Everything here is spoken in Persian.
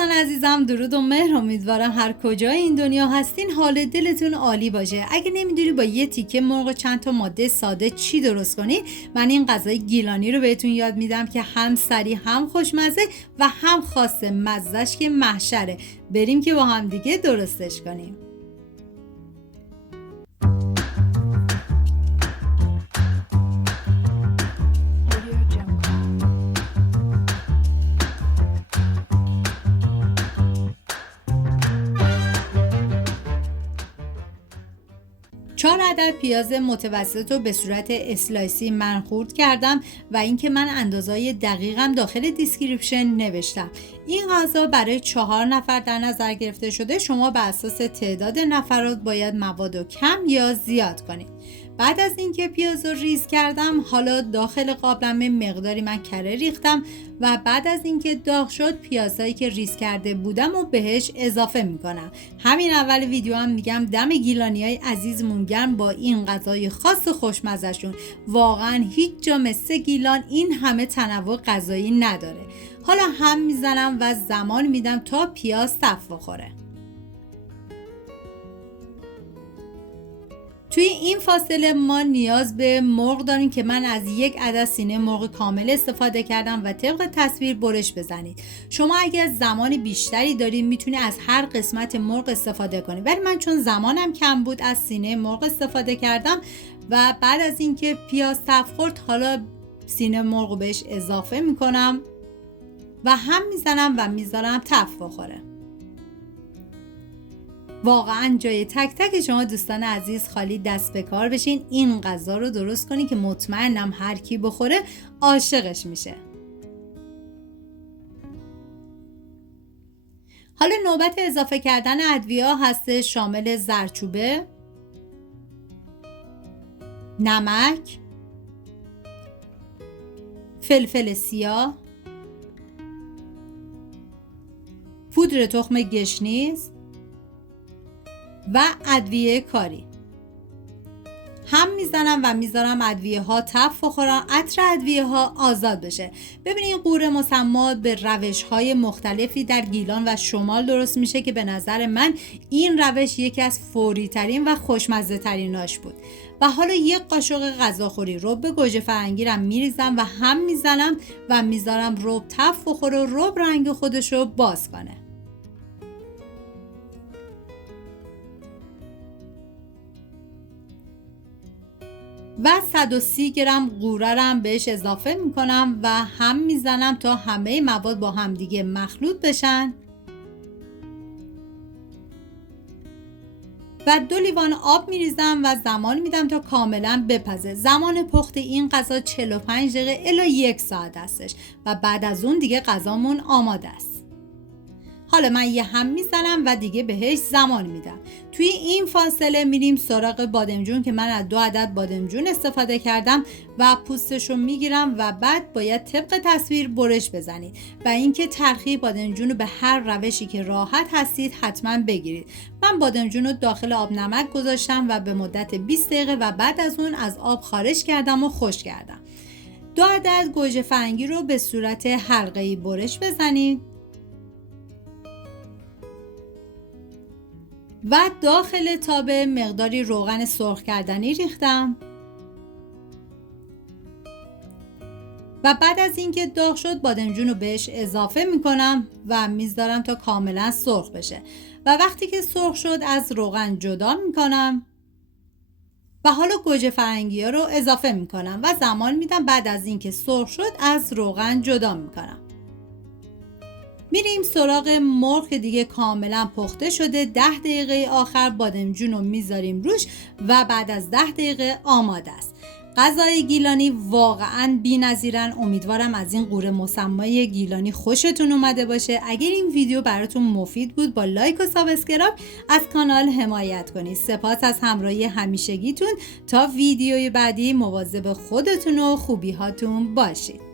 دوستان عزیزم، درود و مهر. امیدوارم هر کجای این دنیا هستین حال دلتون عالی باشه. اگه نمیدونی با یه تیکه مرغ و چند تا ماده ساده چی درست کنی، من این غذای گیلانی رو بهتون یاد میدم که هم سریع هم خوشمزه و هم خاصه مزهش که محشره. بریم که با هم دیگه درستش کنیم. چهار عدد پیاز متوسط رو به صورت اسلایسی من خورد کردم و اینکه من اندازه‌های دقیقم داخل دیسکریپشن نوشتم. این غذا برای 4 نفر در نظر گرفته شده. شما به اساس تعداد نفرات باید مواد رو کم یا زیاد کنید. بعد از اینکه پیاز رو ریز کردم، حالا داخل قابلمه مقداری من کره ریختم و بعد از اینکه داغ شد پیازهایی که ریز کرده بودم و بهش اضافه میکنم. همین اول ویدیو هم میگم دم گیلانیای عزیزمون گرم با این غذای خاص خوشمزه‌شون. واقعا هیچ جا مثل گیلان این همه تنوع غذایی نداره. حالا هم میزنم و زمان میدم تا پیاز تف بخوره. توی این فاصله ما نیاز به مرغ داریم که من از 1 عدد سینه مرغ کامل استفاده کردم و طبق تصویر برش بزنید. شما اگر زمان بیشتری دارید میتونید از هر قسمت مرغ استفاده کنید، ولی من چون زمانم کم بود از سینه مرغ استفاده kردم و بعد از اینکه پیاز تف خورد حالا سینه مرغ بهش اضافه میکنم و هم میزنم و میذارم تف بخوره. واقعا جای تک تک شما دوستان عزیز خالی دست به کار بشین این غذا رو درست کنی که مطمئنم هر کی بخوره عاشقش میشه. حالا نوبت اضافه کردن ادویه هست، شامل زردچوبه، نمک، فلفل سیاه، پودر تخم گشنیز و ادویه کاری. هم میزنم و میذارم ادویه ها تف بخورن، عطر ادویه ها آزاد بشه. ببینید قور مسما به روش های مختلفی در گیلان و شمال درست میشه که به نظر من این روش یکی از فوری ترین و خوشمزه تریناش بود. و حالا 1 قاشق غذاخوری رب گوجه فرنگی رو میریزم و هم میزنم و میذارم رب تف بخوره و رب رنگ خودش رو باز کنه. و 130 گرم قوره رو هم بهش اضافه میکنم و هم میزنم تا همه مواد با هم دیگه مخلوط بشن و 2 لیوان آب میریزم و زمان میدم تا کاملا بپزه. زمان پخت این غذا 45 دقیقه الی 1 ساعت هستش و بعد از اون دیگه غذامون آماده است. حالا من یه هم میزنم و دیگه بهش زمان میدم. توی این فاصله میریم سراغ بادمجون که من از 2 عدد بادمجون استفاده کردم و پوستش رو میگیرم و بعد باید طبق تصویر برش بزنید و اینکه ترخی بادمجون رو به هر روشی که راحت هستید حتما بگیرید. من بادمجون رو داخل آب نمک گذاشتم و به مدت 20 دقیقه و بعد از اون از آب خارج کردم و خشک کردم. 2 عدد گوجه فرنگی رو به صورت حلقه‌ای برش بزنید و داخل تابه مقداری روغن سرخ کردنی ریختم و بعد از اینکه داغ شد بادمجون رو بهش اضافه میکنم و میذارم تا کاملا سرخ بشه و وقتی که سرخ شد از روغن جدا میکنم و حالا گوجه فرنگی ها رو اضافه میکنم و زمان میدم. بعد از اینکه سرخ شد از روغن جدا میکنم. میریم سراغ مرغ که دیگه کاملا پخته شده. 10 دقیقه آخر بادمجون رو میذاریم روش و بعد از 10 دقیقه آماده است. غذای گیلانی واقعا بی‌نظیرن. امیدوارم از این قور مسمای گیلانی خوشتون اومده باشه. اگر این ویدیو براتون مفید بود با لایک و سابسکرایب از کانال حمایت کنید. سپاس از همراهی همیشگیتون. تا ویدیوی بعدی مواظب خودتون و خوبی هاتون باشید.